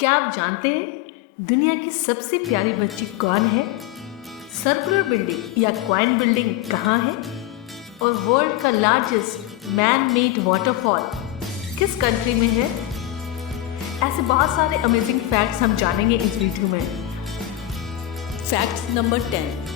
क्या आप जानते हैं दुनिया की सबसे प्यारी बच्ची कौन है? सर्कुलर बिल्डिंग या क्वाइन बिल्डिंग कहाँ है? और वर्ल्ड का लार्जेस्ट मैन मेड वाटरफॉल किस कंट्री में है? ऐसे बहुत सारे अमेजिंग फैक्ट्स हम जानेंगे इस वीडियो में। Fact number 10।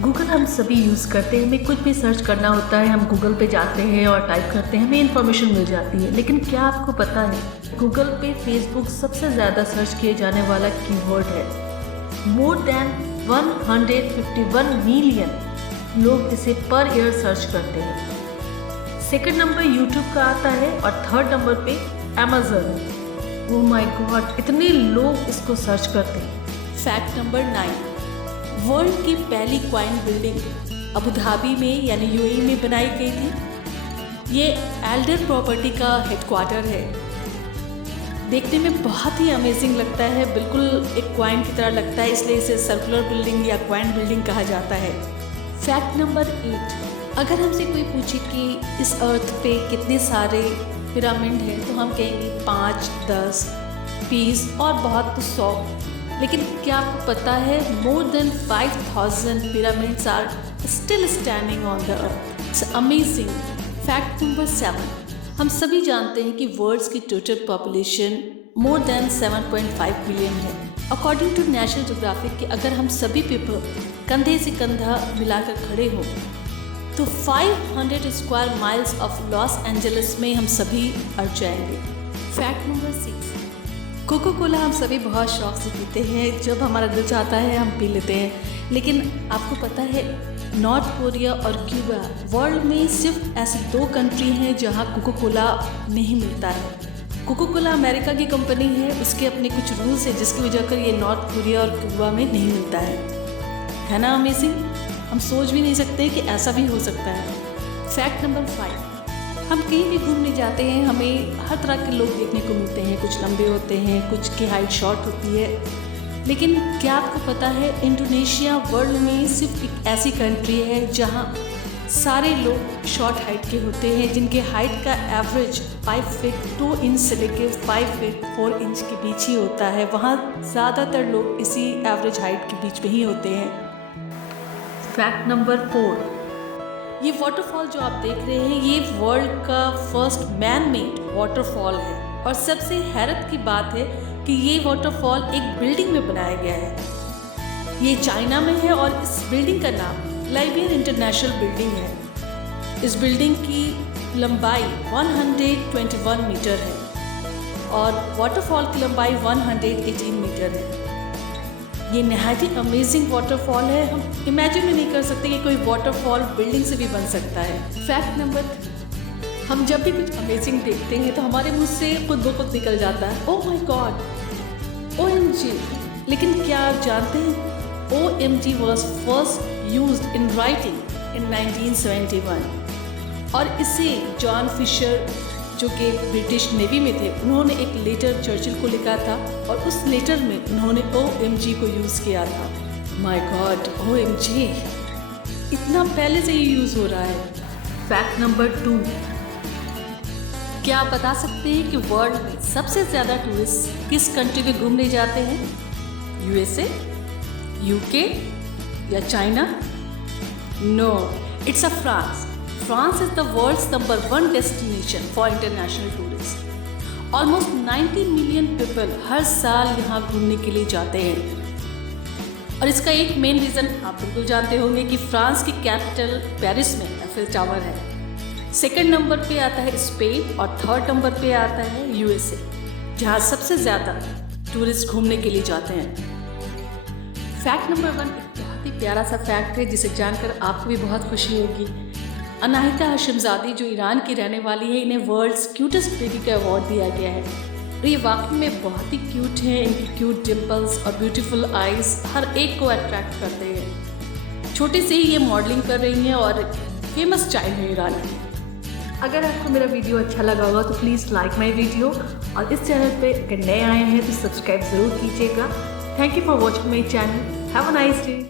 गूगल हम सभी यूज़ करते हैं। हमें कुछ भी सर्च करना होता है, हम गूगल पे जाते हैं और टाइप करते हैं, हमें इन्फॉर्मेशन मिल जाती है। लेकिन क्या आपको पता है गूगल पे फेसबुक सबसे ज़्यादा सर्च किए जाने वाला कीवर्ड है। मोर देन 151 मिलियन लोग इसे पर ईयर सर्च करते हैं। सेकंड नंबर यूट्यूब का आता है और थर्ड नंबर पे अमेज़न। ओह माय गॉड, इतने लोग इसको सर्च करते हैं। Fact number 9। वर्ल्ड की पहली क्वाइन बिल्डिंग अबू धाबी में यानी यूएई में बनाई गई थी। ये एल्डर प्रॉपर्टी का हेडक्वार्टर है। देखने में बहुत ही अमेजिंग लगता है, बिल्कुल एक क्वाइन की तरह लगता है, इसलिए इसे सर्कुलर बिल्डिंग या क्वाइन बिल्डिंग कहा जाता है। Fact number 8। अगर हमसे कोई पूछे कि इस अर्थ पे कितने सारे पिरामिड हैं तो हम कहेंगे 5, 10, 20 और बहुत तो 100। लेकिन क्या आपको पता है more than 5000 pyramids are still standing on the earth. It's amazing. Fact number 7। हम सभी जानते हैं कि वर्ल्ड की total population more than 7.5 billion है। अकॉर्डिंग टू नेशनल ज्योग्राफिक कि अगर हम सभी पीपल कंधे से कंधा मिलाकर खड़े हों तो 500 square miles of Los Angeles में हम सभी अड़ जाएंगे। Fact number 6। कोको कोला हम सभी बहुत शौक से पीते हैं, जब हमारा दिल चाहता है हम पी लेते हैं। लेकिन आपको पता है नॉर्थ कोरिया और क्यूबा वर्ल्ड में सिर्फ ऐसी 2 कंट्री हैं जहां कोको कोला नहीं मिलता है। कोको कोला अमेरिका की कंपनी है, उसके अपने कुछ रूल्स हैं जिसकी वजह कर ये नॉर्थ कोरिया और क्यूबा में नहीं मिलता है ना अमेजिंग? हम सोच भी नहीं सकते कि ऐसा भी हो सकता है। Fact number 5। हम कहीं भी घूमने जाते हैं, हमें हर तरह के लोग देखने को मिलते हैं। कुछ लंबे होते हैं, कुछ की हाइट शॉर्ट होती है। लेकिन क्या आपको पता है इंडोनेशिया वर्ल्ड में सिर्फ एक ऐसी कंट्री है जहां सारे लोग शॉर्ट हाइट के होते हैं, जिनके हाइट का एवरेज 5 फीट 2 इंच से लेकर 5 फीट 4 इंच के बीच ही होता है। वहाँ ज़्यादातर लोग इसी एवरेज हाइट के बीच में ही होते हैं। Fact number 4। ये वाटरफॉल जो आप देख रहे हैं ये वर्ल्ड का फर्स्ट मैन मेड वाटरफॉल है। और सबसे हैरत की बात है कि ये वाटरफॉल एक बिल्डिंग में बनाया गया है। ये चाइना में है और इस बिल्डिंग का नाम लाइबियर इंटरनेशनल बिल्डिंग है। इस बिल्डिंग की लंबाई 121 मीटर है और वाटरफॉल की लंबाई 118 मीटर है। ये नहायत ही अमेजिंग वाटरफॉल है। हम इमेजिन भी नहीं कर सकते कि कोई वाटरफॉल बिल्डिंग से भी बन सकता है। Fact number 3। हम जब भी कुछ अमेजिंग देखते हैं तो हमारे मुंह से खुद ब खुद निकल जाता है ओह माय गॉड, OMG। लेकिन क्या आप जानते हैं OMG was first used in writing in 1971 और इसे जॉन फिशर जो कि ब्रिटिश नेवी में थे, उन्होंने एक लेटर चर्चिल को लिखा था और उस लेटर में उन्होंने OMG को यूज़ किया था। माय गॉड, OMG इतना पहले से ये यूज़ हो रहा है। Fact number 2। क्या आप बता सकते हैं कि वर्ल्ड में सबसे ज़्यादा टूरिस्ट किस कंट्री में घूमने जाते हैं? USA, UK या China? No, it's a France. France is the world's number 1 destination for international tourists. Almost 90 million people हर साल यहाँ घूमने के लिए जाते हैं। और इसका एक मेन रीज़न आप बिल्कुल जानते होंगे कि फ्रांस की कैपिटल पेरिस में एफिल टावर है। सेकंड नंबर पे आता है स्पेन और थर्ड नंबर पे आता है USA, जहाँ सबसे ज़्यादा टूरिस्ट घूमने के लिए जाते हैं। फैक्ट नंबर 1 एक बहुत ही प्यारा सा फैक्ट है जिसे जानकर आपको भी बहुत खुशी होगी। अनाहिका हाशिमजादी जो ईरान की रहने वाली है, इन्हें वर्ल्ड्स क्यूटेस्ट बेबी का अवार्ड दिया गया है। और ये वाकई में बहुत ही क्यूट हैं। इनकी क्यूट डिम्पल्स और ब्यूटीफुल आइज़ हर एक को अट्रैक्ट करते हैं। छोटे से ही ये मॉडलिंग कर रही हैं और फेमस चाइल्ड है ईरान की। अगर आपको मेरा वीडियो अच्छा लगा होगा तो प्लीज़ लाइक माई वीडियो और इस चैनल पे अगर नए आए हैं तो सब्सक्राइब ज़रूर कीजिएगा। Thank you for watching my channel. Have a nice day.